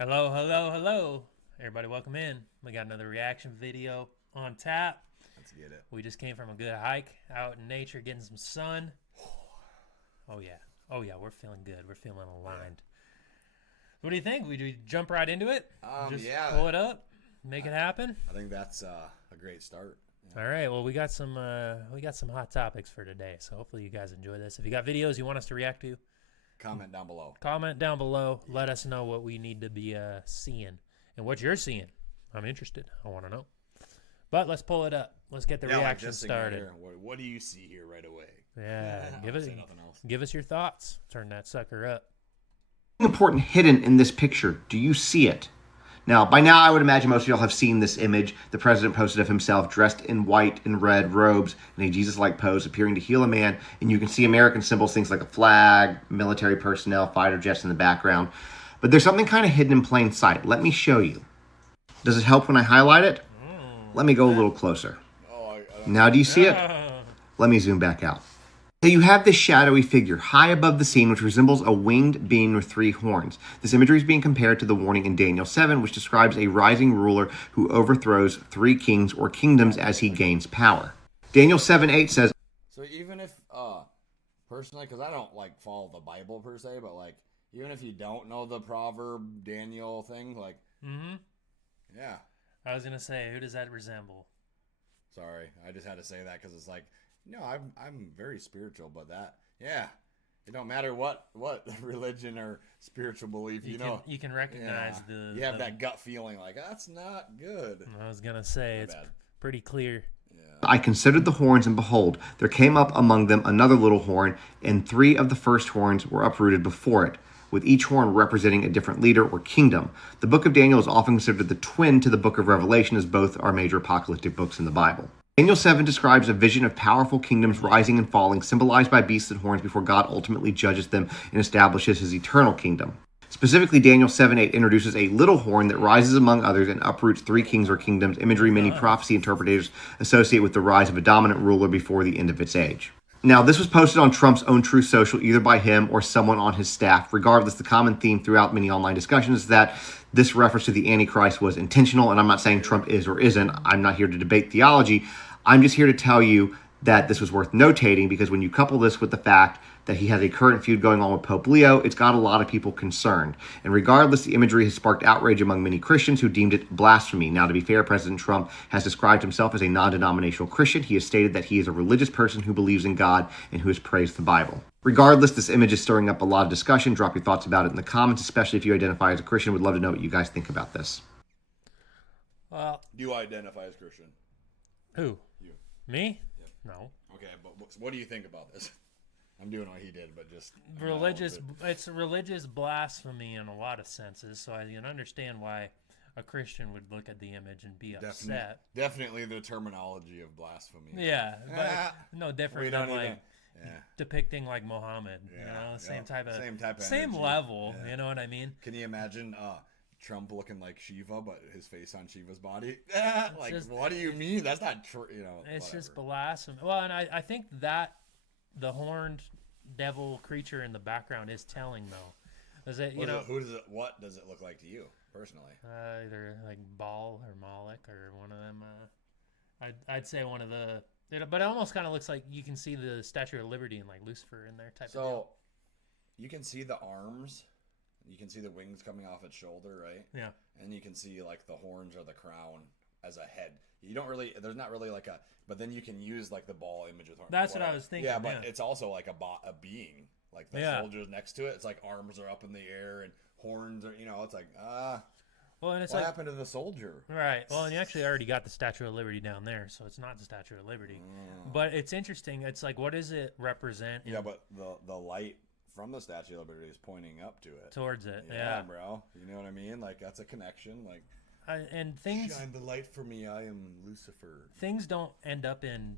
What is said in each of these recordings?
Hello, hello, hello. Everybody, welcome in. We got another reaction video on tap. Let's get it. We just came from a good hike out in nature, getting some sun. Oh, yeah. Oh, yeah, we're feeling good. We're feeling aligned. What do you think? We jump right into it? Just yeah. pull it up, make it happen? I think that's a great start. Yeah. All right. Well, we got some hot topics for today, so hopefully you guys enjoy this. If you got videos you want us to react to, Comment down below. comment down below. Let us know what we need to be seeing and what you're seeing. I'm interested. I want to know. But let's pull it up. Let's get the reaction started. Right, what do you see here right away? Yeah, give us your thoughts. Turn that sucker up. Important hidden in this picture. Do you see it? Now, by now, I would imagine most of y'all have seen this image. The president posted of himself dressed in white and red robes in a Jesus-like pose, appearing to heal a man. And you can see American symbols, things like a flag, military personnel, fighter jets in the background. But there's something kind of hidden in plain sight. Let me show you. Does it help when I highlight it? Let me go a little closer. Now, do you see it? Let me zoom back out. So you have this shadowy figure high above the scene, which resembles a winged being with 3 horns. This imagery is being compared to the warning in Daniel 7, which describes a rising ruler who overthrows 3 kings or kingdoms as he gains power. Daniel 7:8 says, So even if, personally, because I don't, follow the Bible per se, but, even if you don't know the proverb Daniel thing, yeah. I was going to say, who does that resemble? Sorry, I just had to say that because it's no, I'm very spiritual, but it don't matter what religion or spiritual belief, you can recognize you have that gut feeling that's not good. I was going to say, it's pretty clear. I considered the horns, and behold, there came up among them another little horn, and 3 of the first horns were uprooted before it, with each horn representing a different leader or kingdom. The book of Daniel is often considered the twin to the book of Revelation, as both are major apocalyptic books in the Bible. Daniel 7 describes a vision of powerful kingdoms rising and falling, symbolized by beasts and horns, before God ultimately judges them and establishes his eternal kingdom. Specifically, Daniel 7:8 introduces a little horn that rises among others and uproots 3 kings or kingdoms, imagery many prophecy interpreters associate with the rise of a dominant ruler before the end of its age. Now, this was posted on Trump's own Truth Social, either by him or someone on his staff. Regardless, the common theme throughout many online discussions is that this reference to the Antichrist was intentional, and I'm not saying Trump is or isn't. I'm not here to debate theology. I'm just here to tell you that this was worth notating, because when you couple this with the fact that he has a current feud going on with Pope Leo, it's got a lot of people concerned. And regardless, the imagery has sparked outrage among many Christians who deemed it blasphemy. Now, to be fair, President Trump has described himself as a non-denominational Christian. He has stated that he is a religious person who believes in God and who has praised the Bible. Regardless, this image is stirring up a lot of discussion. Drop your thoughts about it in the comments, especially if you identify as a Christian. Would love to know what you guys think about this. Well, Do you identify as Christian? who? You. Me? Yeah. No. Okay, but what do you think about this? I'm doing what he did, but just Religious. It's religious blasphemy in a lot of senses, so I can understand why a Christian would look at the image and be upset. Definitely the terminology of blasphemy. Yeah, but no different than depicting like Muhammad. Same type of energy. level. Yeah. You know what I mean? Can you imagine Trump looking like Shiva, but his face on Shiva's body? What do you mean? That's not true. It's just blasphemy. Well, and I think that the horned devil creature in the background is telling, though. Is it what does it look like to you personally? Either like Baal or Moloch or one of them. I'd say one of the. But it almost kind of looks like you can see the Statue of Liberty and like Lucifer in there type of deal. So you can see the arms, you can see the wings coming off its shoulder, right? Yeah. And you can see like the horns or the crown as a head. You don't really. There's not really like a. But then you can use like the ball image with horns. That's what I was thinking. Yeah, but it's also like a being. Like the soldiers next to it, it's like arms are up in the air and horns are. It's like Well, and it's what happened to the soldier? Right. Well, and you actually already got the Statue of Liberty down there, so it's not the Statue of Liberty. But it's interesting. It's like, what does it represent? Yeah, but the light from the Statue of Liberty is pointing up to it. Towards it. Yeah, bro. You know what I mean? Like that's a connection. Like. And things shine the light for me. I am Lucifer. Things don't end up in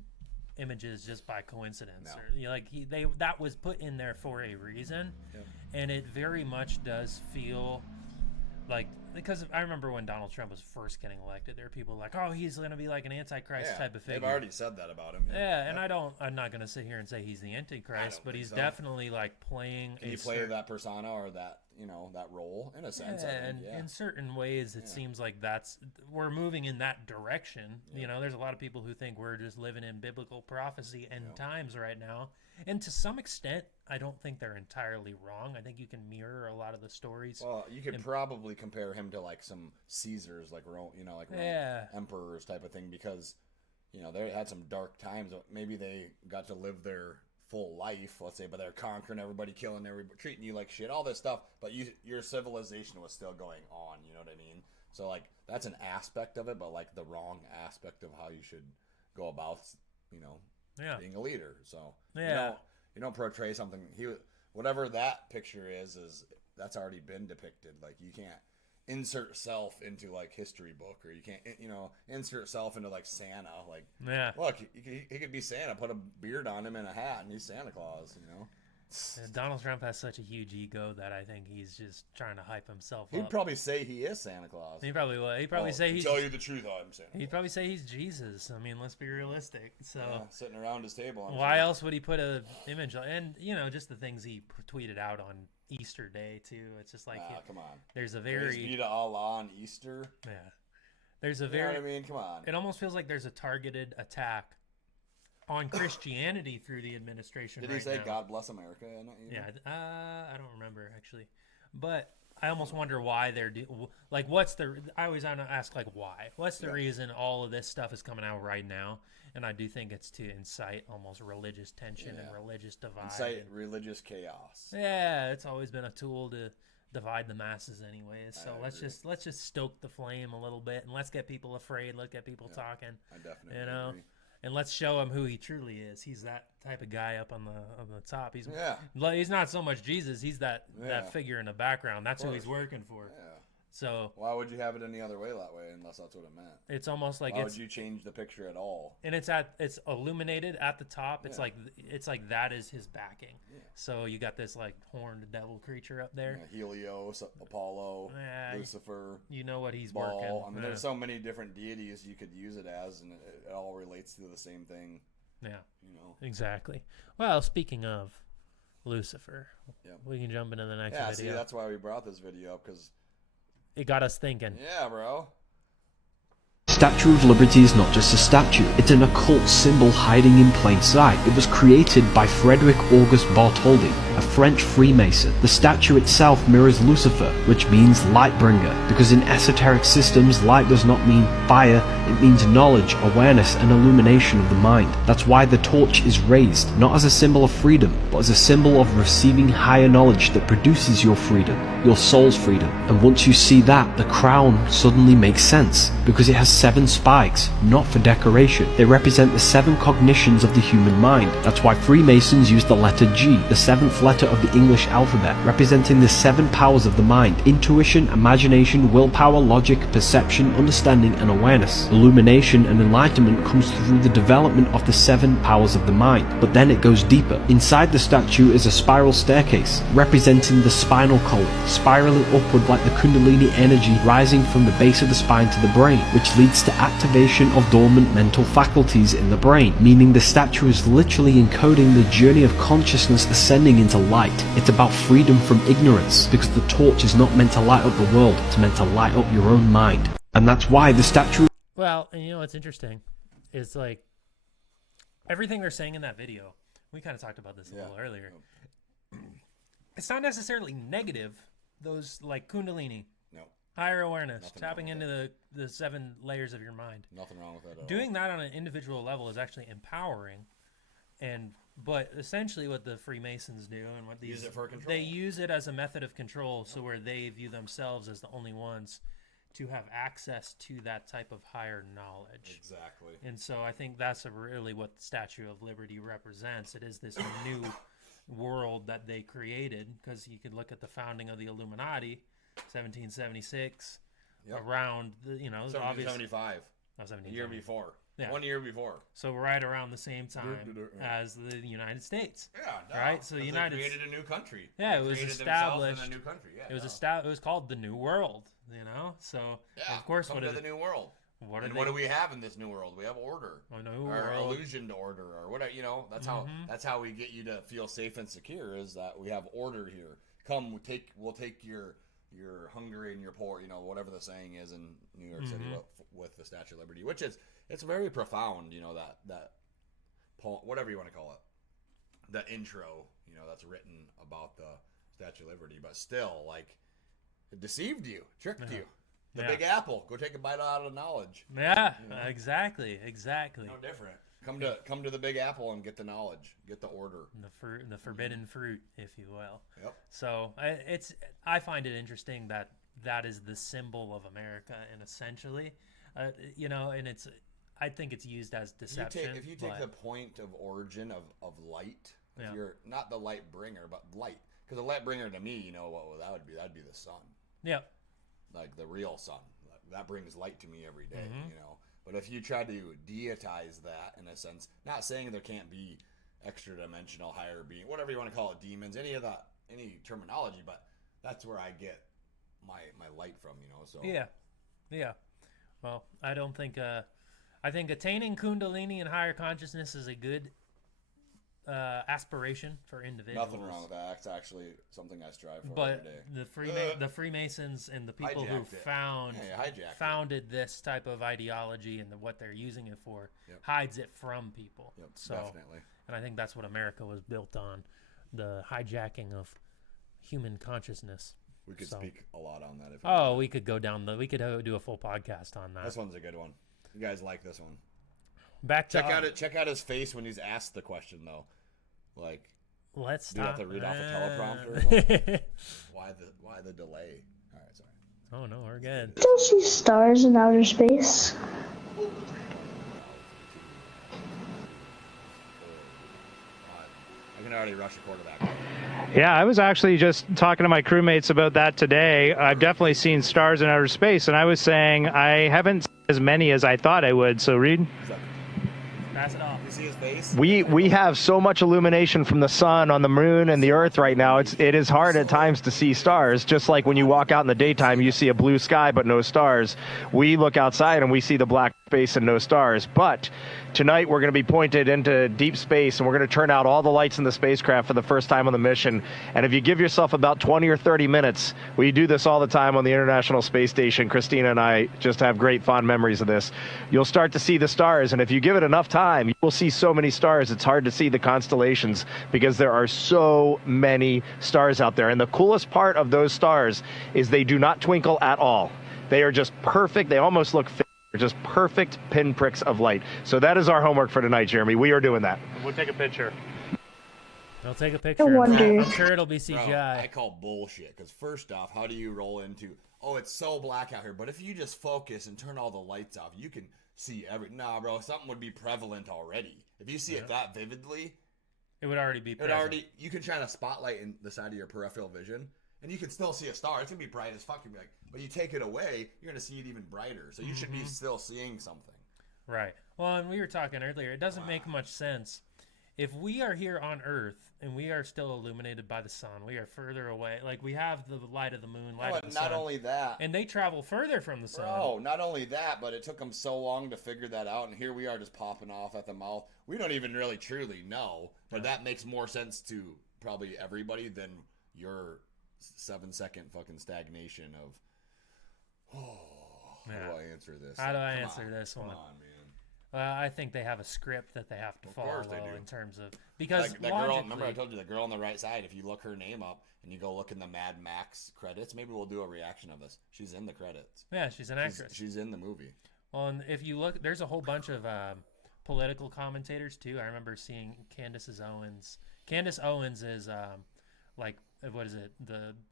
images just by coincidence. No. Or, that was put in there for a reason, and it very much does feel like, because I remember when Donald Trump was first getting elected, there were people like, oh, he's going to be like an Antichrist type of figure. They've already said that about him. And I'm not going to sit here and say he's the Antichrist, but he's definitely like playing. Can you play that persona or that? that role in a sense. Yeah, I think, and in certain ways, it seems like we're moving in that direction. There's a lot of people who think we're just living in biblical prophecy and times right now. And to some extent, I don't think they're entirely wrong. I think you can mirror a lot of the stories. Well, you could probably compare him to like some Caesars, like Rome, emperors type of thing, because they had some dark times. Maybe they got to live their full life, let's say, but they're conquering everybody, killing everybody, treating you like shit, all this stuff. But your civilization was still going on. You know what I mean? So like that's an aspect of it, but like the wrong aspect of how you should go about, being a leader. So you don't portray something. Whatever that picture is that's already been depicted. Like you can't insert self into like history book, or you can't insert self into like Santa. Like look, he could be Santa. Put a beard on him and a hat, and he's Santa Claus. Donald Trump has such a huge ego that I think he's just trying to hype himself up. He'd probably say he is Santa Claus. He probably would. He'd probably say to tell you the truth, I'm Santa Claus. He'd probably say he's Jesus. I mean, let's be realistic. So sitting around his table. Why else would he put a image on? And just the things he tweeted out on Easter Day too. It's just like come on. There's a very be to Allah on Easter. Yeah. There's a very. You know what I mean? Come on. It almost feels like there's a targeted attack on Christianity through the administration. Did he say God bless America? Yeah, I don't remember actually, but I almost wonder why they're what's the. I always want to ask why. What's the reason all of this stuff is coming out right now? And I do think it's to incite almost religious tension and religious divide. Incite religious chaos. Yeah, it's always been a tool to divide the masses anyways. So let's just stoke the flame a little bit, and let's get people afraid. Let's get people talking. I definitely agree. And let's show him who he truly is. He's that type of guy up on the top. He's not so much Jesus. He's that figure in the background. That's who he's working for. Yeah. So why would you have it any other way that way unless that's what it meant? It's almost like why would you change the picture at all? And it's illuminated at the top. It's like that is his backing. Yeah. So you got this horned devil creature up there. Yeah, Helios, Apollo, Lucifer. You know what he's Baal. working. I mean, there's so many different deities you could use it as, and it all relates to the same thing. Yeah. Exactly. Well, speaking of Lucifer, we can jump into the next video. See, that's why we brought this video up, because it got us thinking. Yeah, bro. Statue of Liberty is not just a statue, it's an occult symbol hiding in plain sight. It was created by Frederick August Bartholdi, a French Freemason. The statue itself mirrors Lucifer, which means light bringer, because in esoteric systems, light does not mean fire, it means knowledge, awareness, and illumination of the mind. That's why the torch is raised, not as a symbol of freedom, but as a symbol of receiving higher knowledge that produces your freedom, your soul's freedom. And once you see that, the crown suddenly makes sense, because it has 7 spikes, not for decoration. They represent the 7 cognitions of the human mind. That's why Freemasons use the letter G, the 7th letter of the English alphabet, representing the 7 powers of the mind: intuition, imagination, willpower, logic, perception, understanding, and awareness. Illumination and enlightenment comes through the development of the 7 powers of the mind, but then it goes deeper. Inside the statue is a spiral staircase, representing the spinal column, spiraling upward like the Kundalini energy rising from the base of the spine to the brain, which leads to activation of dormant mental faculties in the brain, meaning the statue is literally encoding the journey of consciousness ascending into light. It's about freedom from ignorance, because the torch is not meant to light up the world, it's meant to light up your own mind. And that's why the statue... Well, and what's interesting is everything they're saying in that video, we kind of talked about this a little earlier. It's not necessarily negative, those Kundalini. No. Higher awareness, nothing tapping into the 7 layers of your mind. Nothing wrong with that at all. Doing that on an individual level is actually empowering, but essentially what the Freemasons do and what use it for control. They use it as a method of control, so where they view themselves as the only ones to have access to that type of higher knowledge. Exactly. And so I think that's really what the Statue of Liberty represents. It is this new world that they created, because you could look at the founding of the Illuminati, 1776, around the 1775. No, 1775. A year before. Yeah. 1 year before. So right around the same time as the United States. Yeah. Right. So the United States created a new country. Yeah, it was established. In a new country. Yeah. It was called the New World. So of course, come to the New World. What do we have in this new world? We have order, or illusion to order, or whatever. That's how we get you to feel safe and secure. Is that we have order here, come, we'll take your hungry and your poor, you know, whatever the saying is in New York City with the Statue of Liberty, which is, it's very profound, you know, that poem, whatever you want to call it, the intro, you know, that's written about the Statue of Liberty, but still, like, it deceived you, tricked you. The Big Apple, go take a bite out of knowledge. Yeah, you know? Exactly. No different. Come to the Big Apple and get the knowledge, get the order, the forbidden fruit, if you will. Yep. So I find it interesting that is the symbol of America, and essentially, you know, and I think it's used as deception. If you take the point of origin of light, if you're not the light bringer, but light, because the light bringer to me, you know what that would be? That'd be the sun. Yeah. Like the real sun. That brings light to me every day, you know. But if you try to deitize that in a sense, not saying there can't be extra dimensional, higher being, whatever you want to call it, demons, any terminology, but that's where I get my light from, you know. So yeah. Well, I think attaining Kundalini and higher consciousness is a good aspiration for individuals. Nothing wrong with that. That's actually something I strive for but every day. The Freemasons and the people who founded this type of ideology and what they're using it for hides it from people. Yep, so, definitely. And I think that's what America was built on, the hijacking of human consciousness. We could speak a lot on that. We could go down we could do a full podcast on that. This one's a good one. You guys like this one. Check out his face when he's asked the question, though. Like, let's do you have to read off a teleprompter? Why the delay? All right, sorry. Oh no, we're good. Still see stars in outer space. I can already rush a quarterback. Yeah, I was actually just talking to my crewmates about that today. I've definitely seen stars in outer space, and I was saying I haven't seen as many as I thought I would. So, Reed? Pass it off. You see his face? We have so much illumination from the sun on the moon and the earth right now. It is hard at times to see stars. Just like when you walk out in the daytime, you see a blue sky but no stars. We look outside and we see the black space and no stars. But tonight we're going to be pointed into deep space, and we're going to turn out all the lights in the spacecraft for the first time on the mission. And if you give yourself about 20 or 30 minutes, we do this all the time on the International Space Station. Christina and I just have great fond memories of this. You'll start to see the stars, and if you give it enough time, you will see so many stars. It's hard to see the constellations because there are so many stars out there. And the coolest part of those stars is they do not twinkle at all. They are just perfect. They almost look fake. They're just perfect pinpricks of light. So that is our homework for tonight, Jeremy. We are doing that. We'll take a picture. I'll take a picture. I'm sure it'll be CGI. Bro, I call bullshit, because first off, how do you roll into, it's so black out here, but if you just focus and turn all the lights off, you can see Nah, bro, something would be prevalent already. If you see it that vividly, it would already be present. You can shine a spotlight in the side of your peripheral vision, and you can still see a star. It's going to be bright as fuck. You'll be like, but you take it away, you're going to see it even brighter. So you should be still seeing something. Right. Well, and we were talking earlier, it doesn't make much sense. If we are here on Earth and we are still illuminated by the sun, we are further away. Like, we have the light of the moon, light of the sun. Not only that. And they travel further from the sun. Bro, not only that, but it took them so long to figure that out, and here we are just popping off at the mouth. We don't even really truly know, but that makes more sense to probably everybody than your 7-second fucking stagnation of, how do I answer this? How do I answer this one? Come on, man. I think they have a script that they have to follow in terms of, because that girl. Remember, I told you the girl on the right side. If you look her name up and you go look in the Mad Max credits, maybe we'll do a reaction of this. She's in the credits. Yeah, she's an actress. She's in the movie. Well, and if you look, there's a whole bunch of political commentators too. I remember seeing Candace Owens. Candace Owens is like, what is it?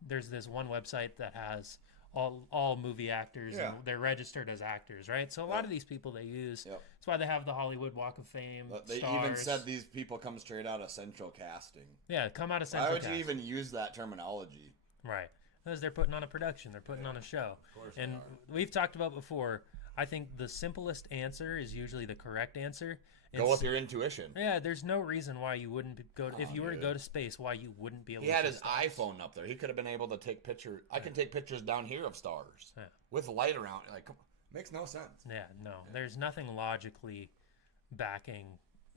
There's this one website that has all movie actors, and they're registered as actors, right? So a lot of these people they use. That's why they have the Hollywood Walk of Fame. But they even said these people come straight out of Central Casting. Yeah, come out of Central Casting. Why would you even use that terminology? Right, because they're putting on a production, they're putting on a show. Of course, and we've talked about before. I think the simplest answer is usually the correct answer. Go with your intuition. Yeah, there's no reason why you wouldn't go. If you were to go to space, why you wouldn't be able to. He had his iPhone up there. He could have been able to take pictures. I can take pictures down here of stars with light around. Like, makes no sense. Yeah, no. There's nothing logically backing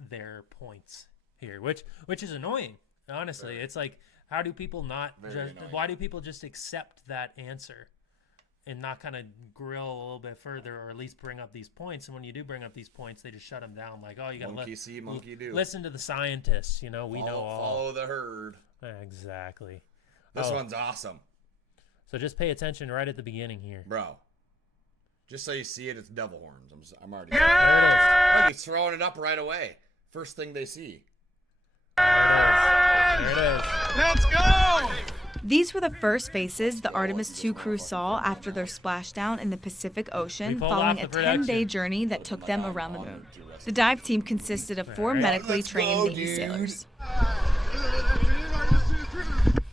their points here, which is annoying. Honestly, it's like How do people not Very just? annoying. Why do people just accept that answer, and not kind of grill a little bit further, or at least bring up these points? And when you do bring up these points, they just shut them down. Like, oh, you got to Monkey see, monkey do. listen to the scientists. You know, we know all. Follow the herd. Exactly. This one's awesome, So just pay attention right at the beginning here. bro. Just so you see it, it's devil horns. I'm already. There Oh, he's throwing it up right away. First thing they see. it is. There it is. Let's go! These were the first faces the Artemis II crew saw after their splashdown in the Pacific Ocean We pulled following off a the production. 10-day journey that took them around the moon. The dive team consisted of 4 medically Let's trained go, Navy dude. sailors.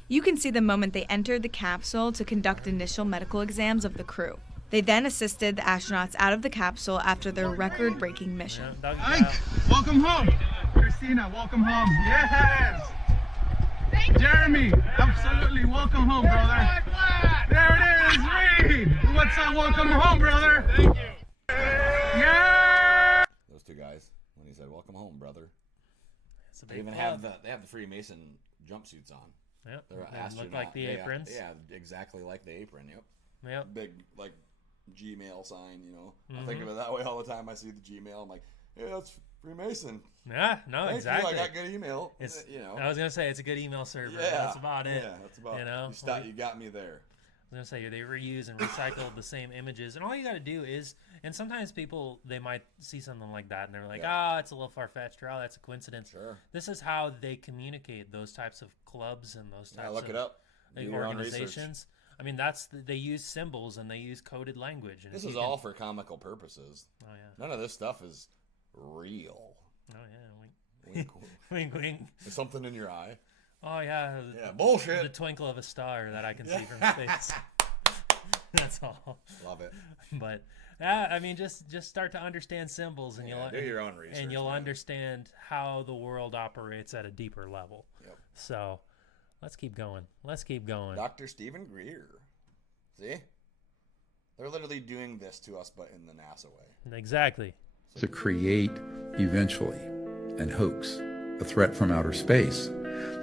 You can see the moment they entered the capsule to conduct initial medical exams of the crew. They then assisted the astronauts out of the capsule after their record-breaking Yeah, mission. doggy Ike, style. welcome home. Christina, welcome home. Yes! Jeremy, absolutely welcome home, brother. There it is, Reed. What's up? Welcome home, brother. Thank you. Yeah! Those two guys when he said, "Welcome home, brother." It's a They big even club. have the Freemason jumpsuits on. Yep. They're They astronaut. look like the aprons. Yeah, exactly like the apron. Yep. Yep. Big like Gmail sign. You know, I Mm-hmm. think of it that way all the time. I see the Gmail. I'm like, yeah, that's Freemason. Yeah. No. Thank exactly. you. I got good email. It's, you know. I was gonna say it's a good email server. Yeah, That's about it. Yeah, that's about. You know, you got me there. I was gonna say they reuse and recycle the same images, and all you got to do is, and sometimes people they might see something like that and they're like, Yeah. it's a little far fetched, or that's a coincidence. Sure. This is how they communicate those types of clubs and those types Yeah, look of it up. Do your own research. organizations. I mean, they use symbols and they use coded language. And This if is you all can- for comical purposes. Oh yeah. None of this stuff is real. Oh yeah. Wink, Wink, wink. There's something in your eye. Oh yeah. Yeah, bullshit. The twinkle of a star that I can see from space. That's all. Love it. But I mean, just start to understand symbols, and Yeah, you'll do your own research, and you'll man. understand how the world operates at a deeper level. Yep. So, let's keep going. Let's keep going. Dr. Stephen Greer. See? They're literally doing this to us, but in the NASA way. Exactly. To create eventually an hoax, a threat from outer space,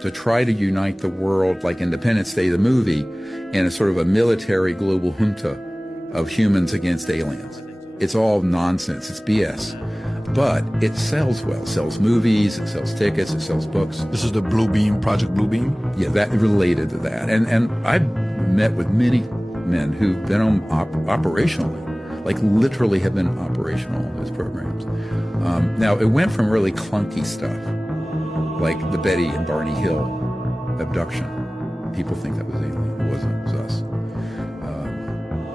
to try to unite the world like Independence Day, the movie, in a sort of a military global junta of humans against aliens. It's all nonsense. It's BS. But it sells well. It sells movies, it sells tickets, it sells books. This is the Blue Beam, Project Blue Beam? Yeah, that related to that. And I've met with many men who've been on operationally, like literally have been operational in those programs. Now, it went from really clunky stuff, like the Betty and Barney Hill abduction. People think that was alien. It wasn't. It was us.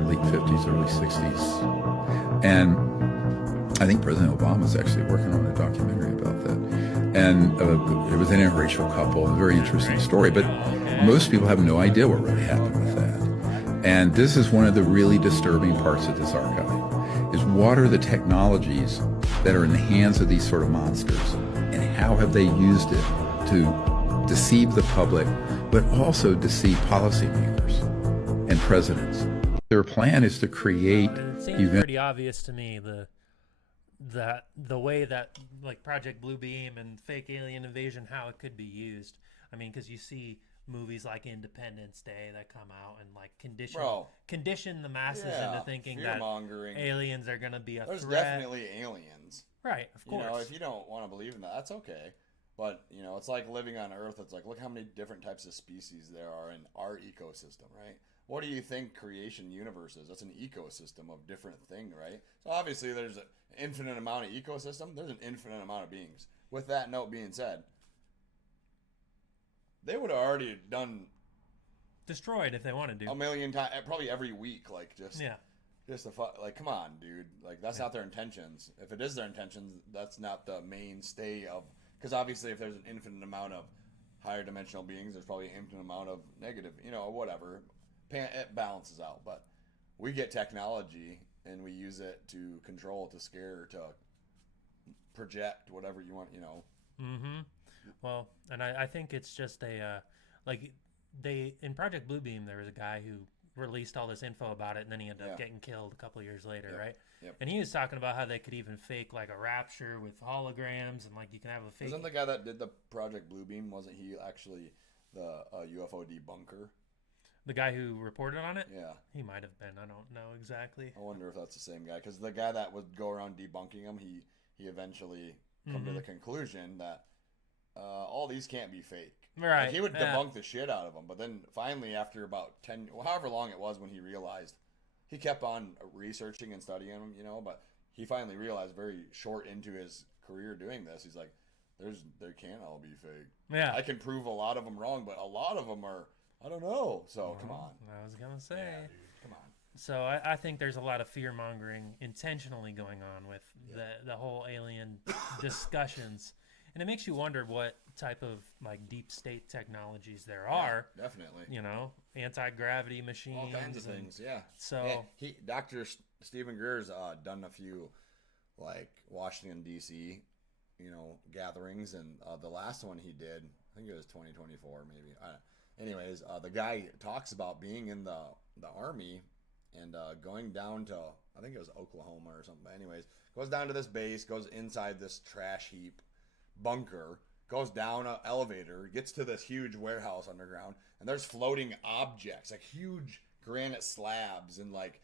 Late 50s, early 60s. And I think President Obama's actually working on a documentary about that. And it was an interracial couple, a very interesting story, but most people have no idea what really happened with that. And this is one of the really disturbing parts of this archive, is what are the technologies that are in the hands of these sort of monsters, and how have they used it to deceive the public, but also deceive policymakers and presidents. Their plan is to create It seems pretty obvious to me the way that like Project Blue Beam and fake alien invasion, how it could be used. I mean, because you see movies like Independence Day that come out and like condition the masses into thinking that fear-mongering. aliens are going to be a There's threat. definitely aliens. Right, of course. You know, if you don't want to believe in that, that's okay. But, you know, it's like living on Earth. It's like, look how many different types of species there are in our ecosystem, right? What do you think creation universe is? That's an ecosystem of different things, right? So obviously there's an infinite amount of ecosystem. There's an infinite amount of beings. With that note being said, they would have already done Destroyed if they wanted to. a million times, probably every week, like just Yeah. just like, come on, dude, like that's not their intentions. If it is their intentions, that's not the mainstay of, because obviously if there's an infinite amount of higher dimensional beings, there's probably an infinite amount of negative, you know, whatever. It balances out, but we get technology and we use it to control, to scare, to project whatever you want, you know. Mm-hmm. Well, and I think it's just like in Project Blue Beam, there was a guy who released all this info about it, and then he ended up getting killed a couple years later, right? Yep. And he was talking about how they could even fake like a rapture with holograms, and like you can have a fake. Wasn't the guy that did the Project Blue Beam, wasn't he actually the UFO debunker. The guy who reported on it? Yeah. He might have been. I don't know exactly. I wonder if that's the same guy. Because the guy that would go around debunking them, he eventually come to the conclusion that all these can't be fake. Right. Like, he would debunk the shit out of them. But then finally, after about 10, however long it was when he realized, he kept on researching and studying them, you know, but he finally realized very short into his career doing this, he's like, they can't all be fake. Yeah. I can prove a lot of them wrong, but a lot of them are, I don't know. So come on. I was going to say. Yeah, dude, come on. So I think there's a lot of fear mongering intentionally going on with the whole alien discussions. And it makes you wonder what type of like deep state technologies there are. Yeah, definitely. You know, anti-gravity machines. All kinds of things, yeah. So Dr. Stephen Greer's done a few like Washington D.C. you know gatherings, and the last one he did, I think it was 2024 maybe. Anyways, the guy talks about being in the army and going down to, I think it was Oklahoma or something. But anyways, goes down to this base, goes inside this trash heap bunker, goes down an elevator, gets to this huge warehouse underground, and there's floating objects, like huge granite slabs and like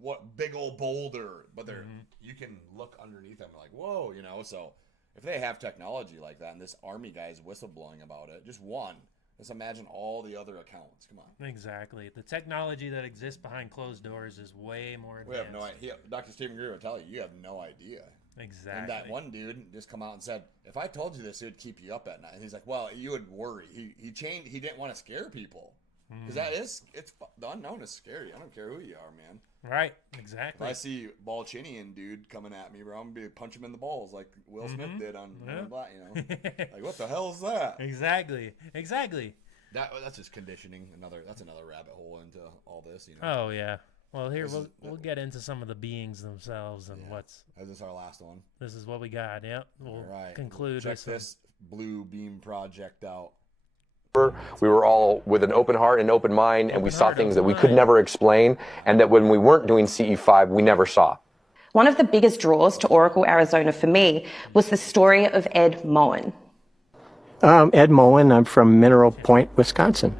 what big old boulder, but they're you can look underneath them like, whoa, you know. So if they have technology like that and this army guy is whistleblowing about it, just one, just imagine all the other accounts. Come on. Exactly. The technology that exists behind closed doors is way more advanced. We have no idea. Dr. Stephen Greer will tell you, you have no idea. Exactly. And that one dude just come out and said, if I told you this, it would keep you up at night. And he's like, well, you would worry. He changed. He didn't want to scare people. Because the unknown is scary. I don't care who you are, man. Right. Exactly. If I see Balchinian dude coming at me, bro, I'm going to punch him in the balls like Will Smith did on Black, you know. Like, what the hell is that? Exactly. That's just conditioning. That's another rabbit hole into all this, you know. Oh, yeah. Well, here we'll get into some of the beings themselves and what's. Is this our last one? This is what we got. Yep. We'll conclude. Check this blue beam project out. We were all with an open heart and open mind, and we saw things that we could never explain, and that when we weren't doing CE5, we never saw. One of the biggest draws to Oracle, Arizona for me was the story of Ed Moen. Ed Moen, I'm from Mineral Point, Wisconsin.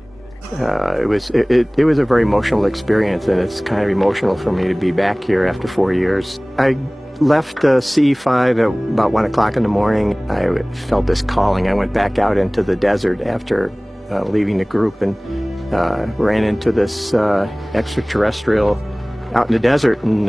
It was a very emotional experience, and it's kind of emotional for me to be back here after 4 years. I left CE5 at about 1 o'clock in the morning. I felt this calling. I went back out into the desert after leaving the group and ran into this extraterrestrial out in the desert, and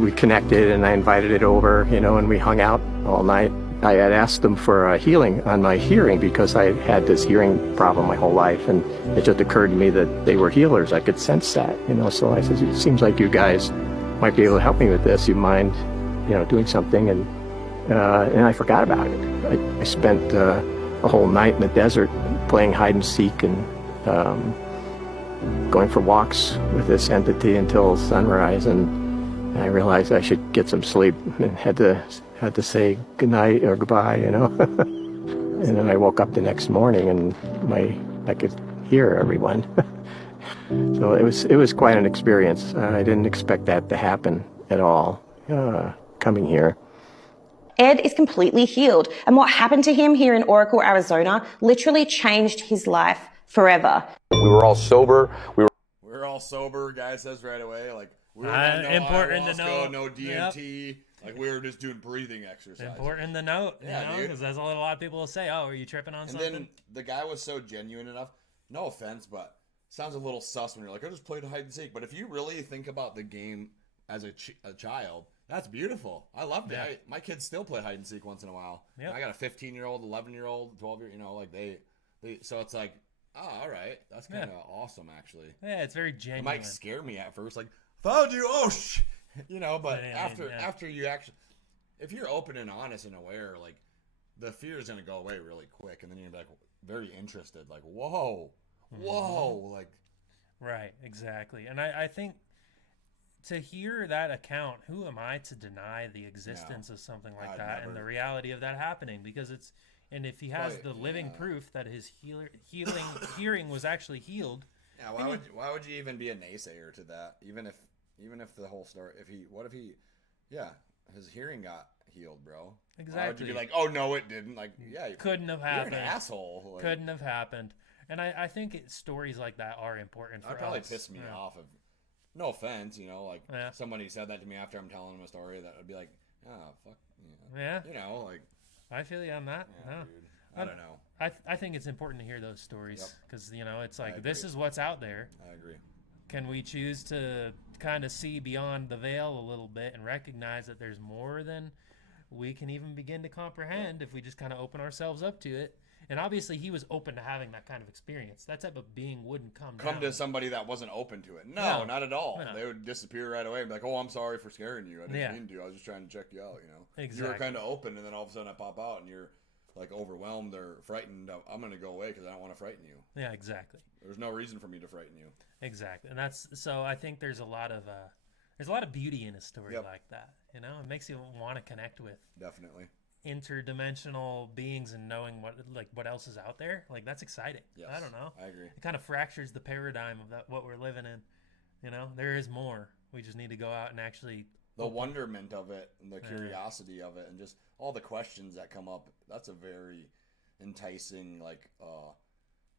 we connected, and I invited it over, and we hung out all night. I had asked them for a healing on my hearing because I had this hearing problem my whole life, and it just occurred to me that they were healers. I could sense that, so I said, it seems like you guys might be able to help me with this. You mind, doing something? And I forgot about it. I spent a whole night in the desert playing hide and seek and going for walks with this entity until sunrise, and I realized I should get some sleep and had to say goodnight or goodbye, And then I woke up the next morning and I could hear everyone. So it was quite an experience. I didn't expect that to happen at all coming here. Ed is completely healed, and what happened to him here in Oracle, Arizona literally changed his life forever. We were all sober. We were all sober, guy says right away. Like, we were on no ayahuasca, no DMT. Yep. Like, we were just doing breathing exercises. Important to note, because that's a lot of people will say, oh, are you tripping on something? And then the guy was so genuine enough, no offense, but sounds a little sus when you're like, I just played hide and seek. But if you really think about the game as a child, that's beautiful. I loved it. Yeah. My kids still play hide and seek once in a while. Yep. I got a 15-year-old, 11-year-old, 12-year, like they so it's like, oh, all right. That's kind of awesome, actually. Yeah, it's very genuine. It might scare me at first, like, found you, but after you actually, if you're open and honest and aware, like, the fear is going to go away really quick, and then you're like very interested, like, whoa, like. Right, exactly. And I think to hear that account, who am I to deny the existence of something like that and the reality of that happening? Because and if he has the living proof that his hearing was actually healed. Yeah, why would you even be a naysayer to that? Even if the whole story, his hearing got healed, bro. Exactly. Why would you be like, oh no, it didn't? Like, yeah, couldn't have happened. You're an asshole. Like, couldn't have happened. And I think stories like that are important for us. That probably pissed me off. Of no offense, you know, like somebody said that to me after I'm telling them a story, that would be like, oh fuck, yeah, you know, like. I feel you on that. Yeah, no. dude. I don't know. I think it's important to hear those stories because you know it's like I this agree. is what's out there. I agree. Can we choose to kind of see beyond the veil a little bit and recognize that there's more than we can even begin to comprehend if we just kind of open ourselves up to it? And obviously, he was open to having that kind of experience. That type of being wouldn't come down. To somebody that wasn't open to it. No, not at all. No. They would disappear right away and be like, "Oh, I'm sorry for scaring you. I didn't mean to. I was just trying to check you out." You know, exactly. You were kind of open, and then all of a sudden I pop out, and you're like overwhelmed or frightened. I'm gonna go away because I don't want to frighten you. Yeah, exactly. There's no reason for me to frighten you. Exactly, and that's so. I think there's a lot of beauty in a story like that. You know, it makes you want to connect with definitely interdimensional beings and knowing what else is out there. Like that's exciting. Yes, I don't know. I agree. It kind of fractures the paradigm of what we're living in. You know, there is more. We just need to go out and actually the wonderment of it and the curiosity of it and just all the questions that come up. That's a very enticing, like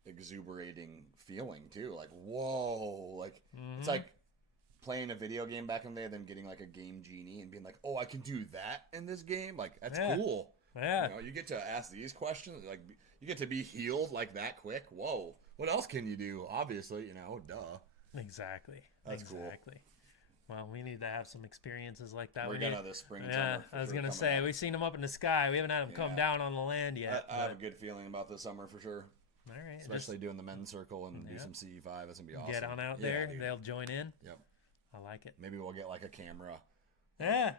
exuberating feeling too. Like whoa, like it's like playing a video game back in the day, then getting like a game genie and being like, oh, I can do that in this game. Like that's cool. Yeah, you know, you get to ask these questions. Like you get to be healed like that quick. Whoa, what else can you do? Obviously, you know, duh. Exactly. That's cool. Well, we need to have some experiences like that. We're gonna this spring. Yeah, I was gonna say we've seen them up in the sky. We haven't had them come down on the land yet. I have a good feeling about this summer for sure. All right, especially doing the men's circle and do some CE5. That's gonna be awesome. Get on out there. They'll join in. Yep. I like it. Maybe we'll get like a camera. Yeah,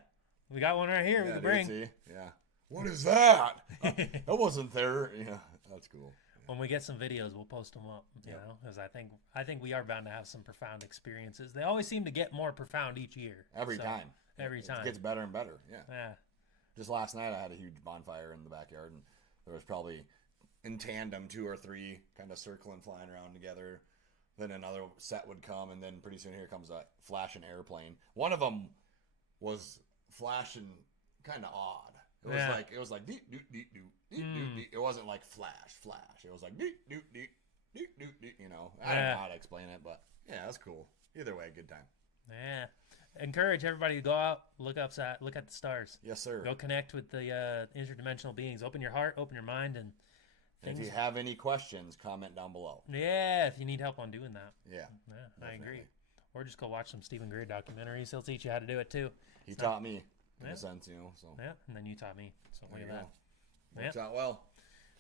we got one right here. We can bring. See? Yeah. What is that? That wasn't there. Yeah, that's cool. When we get some videos, we'll post them up. You know, because I think we are bound to have some profound experiences. They always seem to get more profound each year. Every time. It gets better and better. Yeah. Yeah. Just last night, I had a huge bonfire in the backyard, and there was probably in tandem 2 or 3 kind of circling, flying around together. Then another set would come, and then pretty soon here comes a flashing airplane. One of them was flashing kind of odd. It was like deep, deep, deep, deep, deep, deep. It wasn't like flash. It was like deep, deep, deep, deep, deep, deep. You know, I don't know how to explain it, but yeah, that's cool. Either way, good time. Yeah, encourage everybody to go out, look upside, look at the stars. Yes, sir. Go connect with the interdimensional beings. Open your heart, open your mind, and if you have any questions, comment down below. Yeah, if you need help on doing that. Yeah, I agree. Or just go watch some Stephen Greer documentaries. He'll teach you how to do it too. He taught me. In a sense, you know. So and then you taught me. So look at that. Works out well.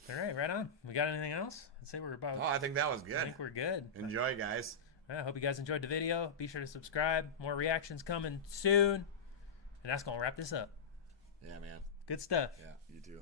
All right on. We got anything else? I'd say we're about. Oh, I think that was good. I think we're good. Enjoy, guys. I hope you guys enjoyed the video. Be sure to subscribe. More reactions coming soon. And that's gonna wrap this up. Yeah, man. Good stuff. Yeah, you too.